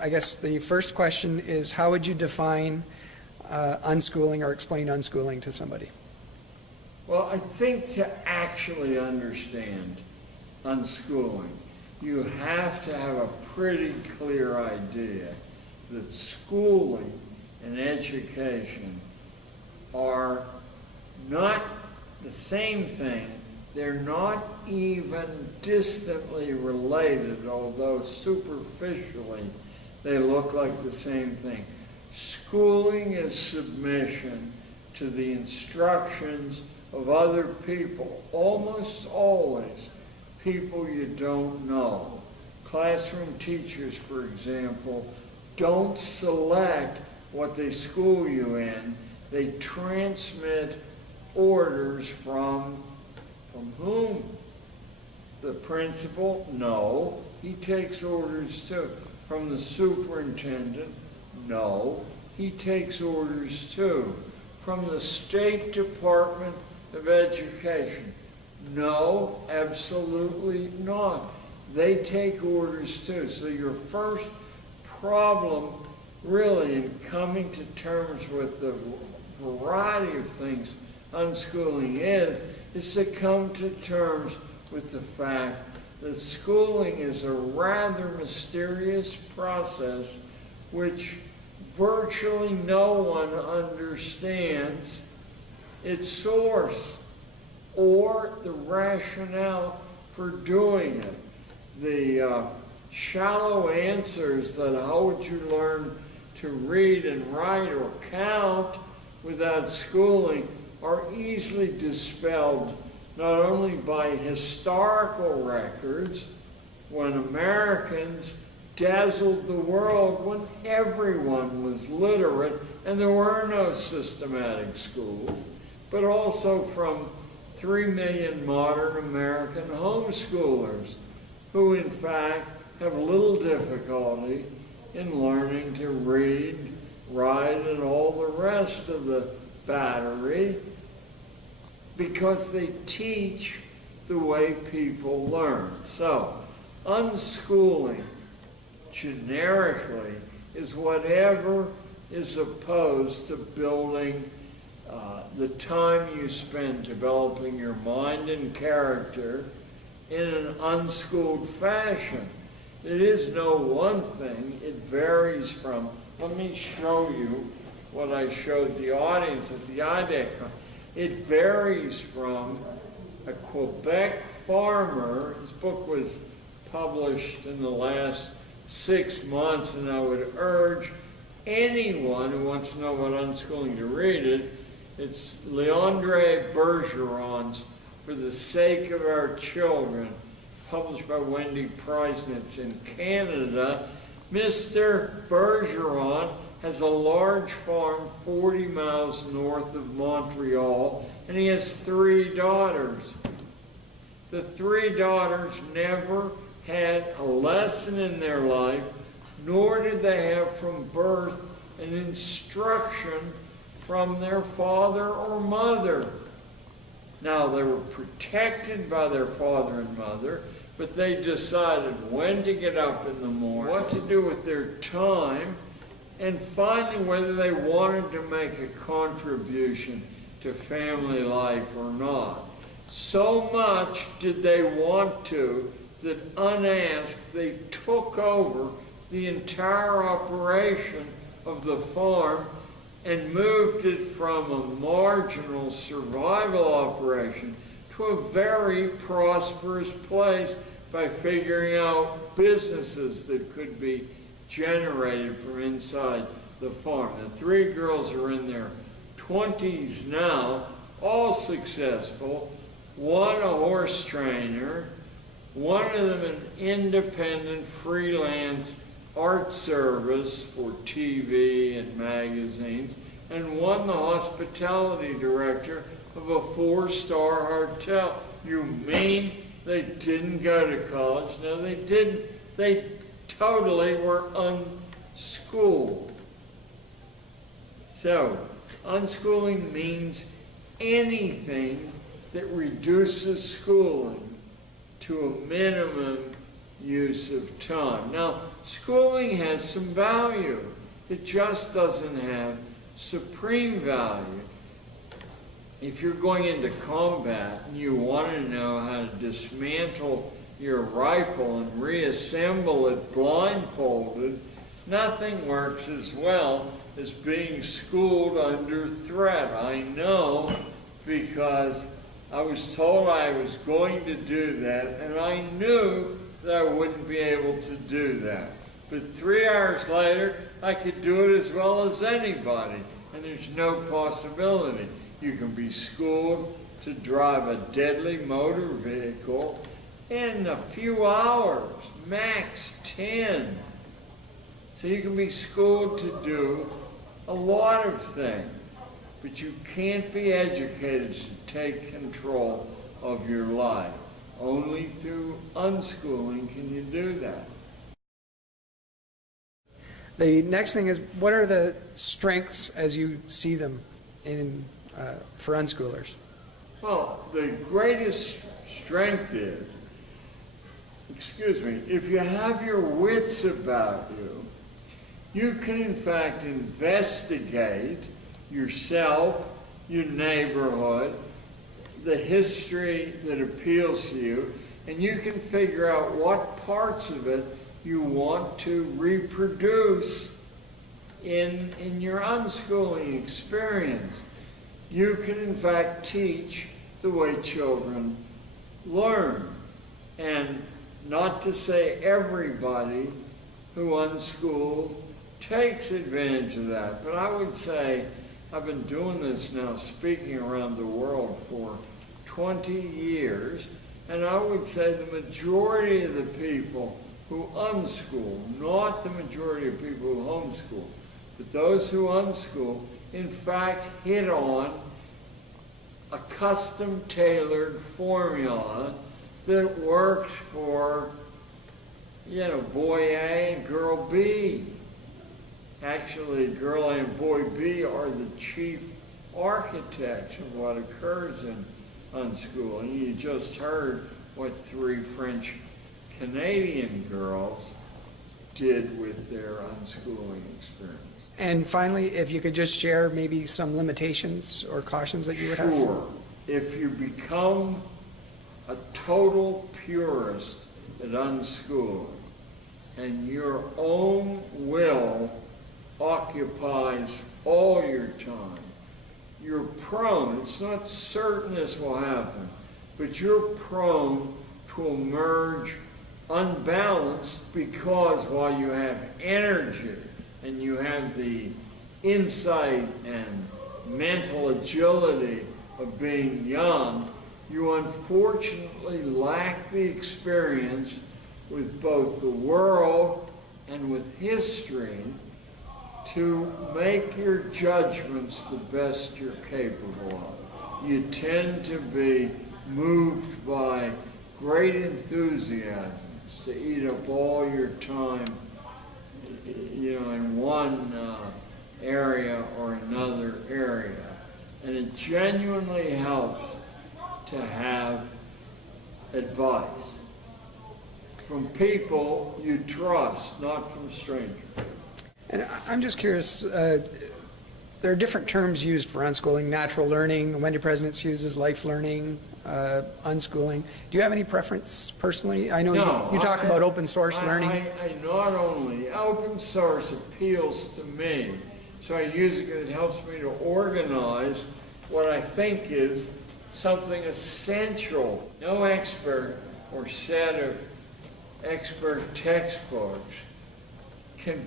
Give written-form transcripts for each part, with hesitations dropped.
I guess the first question is, how would you define unschooling or explain unschooling to somebody? Well, I think to actually understand unschooling, you have to have a pretty clear idea that schooling and education are not the same thing. They're not even distantly related, although superficially they look like the same thing. Schooling is submission to the instructions of other people, almost always people you don't know. Classroom teachers, for example, don't select what they school you in. They transmit orders from whom? The principal? No. He takes orders too. From the superintendent? No. He takes orders too. From the State Department of Education? No, absolutely not. They take orders too. So your first problem really in coming to terms with the variety of things unschooling is to come to terms with the fact that schooling is a rather mysterious process which virtually no one understands its source or the rationale for doing it. The shallow answers that how would you learn to read and write or count without schooling are easily dispelled not only by historical records, when Americans dazzled the world when everyone was literate and there were no systematic schools, but also from 3 million modern American homeschoolers who in fact have little difficulty in learning to read, write, and all the rest of the battery because they teach the way people learn. So, unschooling generically is whatever is opposed to building the time you spend developing your mind and character in an unschooled fashion. It is no one thing. It varies from, let me show you what I showed the audience at the IDEC. It varies from a Quebec farmer. His book was published in the last 6 months, and I would urge anyone who wants to know about unschooling to read it. It's Leandre Bergeron's For the Sake of Our Children, published by Wendy Preisnitz in Canada. Mr. Bergeron has a large farm 40 miles north of Montreal, and he has 3 daughters. The 3 daughters never had a lesson in their life, nor did they have from birth an instruction from their father or mother. Now, they were protected by their father and mother, but they decided when to get up in the morning, what to do with their time, and finally whether they wanted to make a contribution to family life or not. So much did they want to that unasked they took over the entire operation of the farm and moved it from a marginal survival operation to a very prosperous place by figuring out businesses that could be generated from inside the farm. The 3 girls are in their 20s now, all successful. One a horse trainer, one of them an independent freelance art service for TV and magazines, and one the hospitality director of a 4-star hotel. You mean they didn't go to college? No, they didn't. They totally were unschooled. So, unschooling means anything that reduces schooling to a minimum use of time. Now, schooling has some value. It just doesn't have supreme value. If you're going into combat and you want to know how to dismantle your rifle and reassemble it blindfolded, nothing works as well as being schooled under threat. I know, because I was told I was going to do that, and I knew that I wouldn't be able to do that. But 3 hours later, I could do it as well as anybody, and there's no possibility. You can be schooled to drive a deadly motor vehicle in a few hours, max 10. So you can be schooled to do a lot of things, but you can't be educated to take control of your life. Only through unschooling can you do that. The next thing is, what are the strengths as you see them for unschoolers? Well, the greatest strength is, if you have your wits about you, you can in fact investigate yourself, your neighborhood, the history that appeals to you, and you can figure out what parts of it you want to reproduce in your unschooling experience. You can in fact teach the way children learn. And not to say everybody who unschools takes advantage of that, but I would say I've been doing this now, speaking around the world for 20 years, and I would say the majority of the people who unschool, not the majority of people who homeschool, but those who unschool, in fact hit on a custom-tailored formula that works for, boy A and girl B. Actually, girl A and boy B are the chief architects of what occurs in unschooling. You just heard what 3 French Canadian girls did with their unschooling experience. And finally, if you could just share maybe some limitations or cautions that you would have. Sure. If you become a total purist at unschooling and your own will occupies all your time, you're prone, it's not certain this will happen, but you're prone to emerge unbalanced, because while you have energy and you have the insight and mental agility of being young, you unfortunately lack the experience with both the world and with history to make your judgments the best you're capable of. You tend to be moved by great enthusiasms to eat up all your time, in one area or another area. And it genuinely helps to have advice from people you trust, not from strangers. And I'm just curious, there are different terms used for unschooling: natural learning, Wendy Presidents uses life learning, unschooling. Do you have any preference personally? I know you talk about open source learning. I not only, open source appeals to me, so I use it because it helps me to organize what I think is something essential. No expert or set of expert textbooks can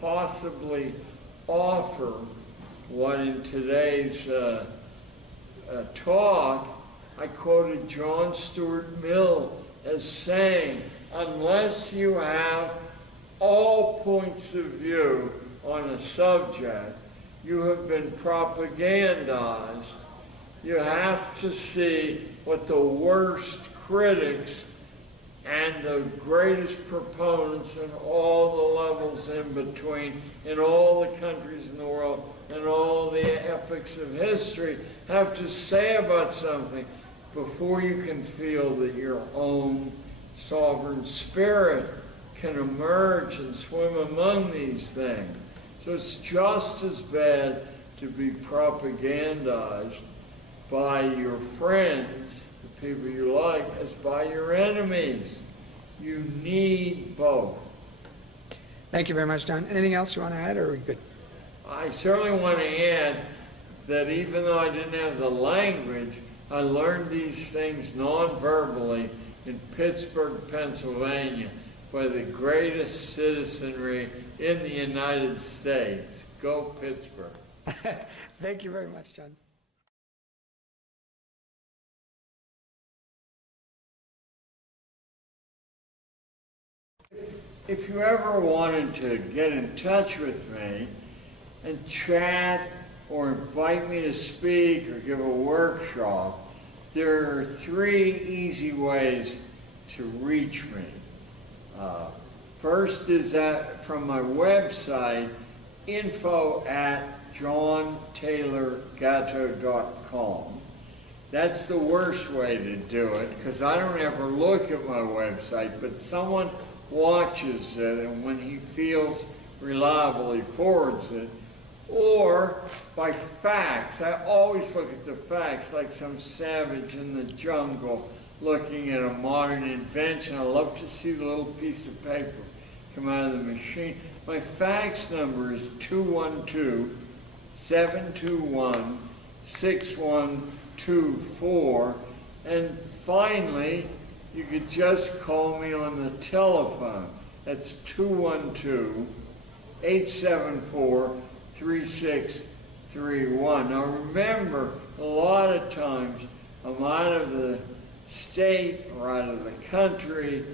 possibly offer what in today's talk I quoted John Stuart Mill as saying, unless you have all points of view on a subject, you have been propagandized. You have to see what the worst critics and the greatest proponents in all the levels in between, in all the countries in the world, and all the epochs of history have to say about something before you can feel that your own sovereign spirit can emerge and swim among these things. So it's just as bad to be propagandized by your friends, the people you like, as by your enemies. You need both. Thank you very much, John. Anything else you want to add, or are we good? I certainly want to add that even though I didn't have the language, I learned these things non-verbally in Pittsburgh, Pennsylvania, by the greatest citizenry in the United States. Go Pittsburgh. Thank you very much, John. If you ever wanted to get in touch with me and chat or invite me to speak or give a workshop, there are 3 easy ways to reach me. First is from my website, info@johntaylorgatto.com. That's the worst way to do it, because I don't ever look at my website, but someone watches it, and when he feels reliable, he forwards it. Or by fax. I always look at the fax like some savage in the jungle looking at a modern invention. I love to see the little piece of paper come out of the machine. My fax number is 212-721-6124. And finally, you could just call me on the telephone. That's 212-874-3631. Now remember, a lot of times I'm out of the state or out of the country,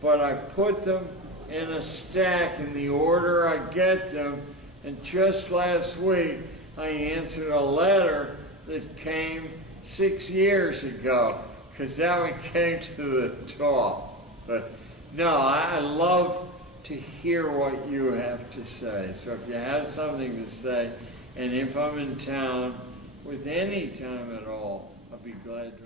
but I put them in a stack in the order I get them. And just last week, I answered a letter that came 6 years ago, because that one came to the top. But no, I love to hear what you have to say. So if you have something to say, and if I'm in town with any time at all, I'll be glad to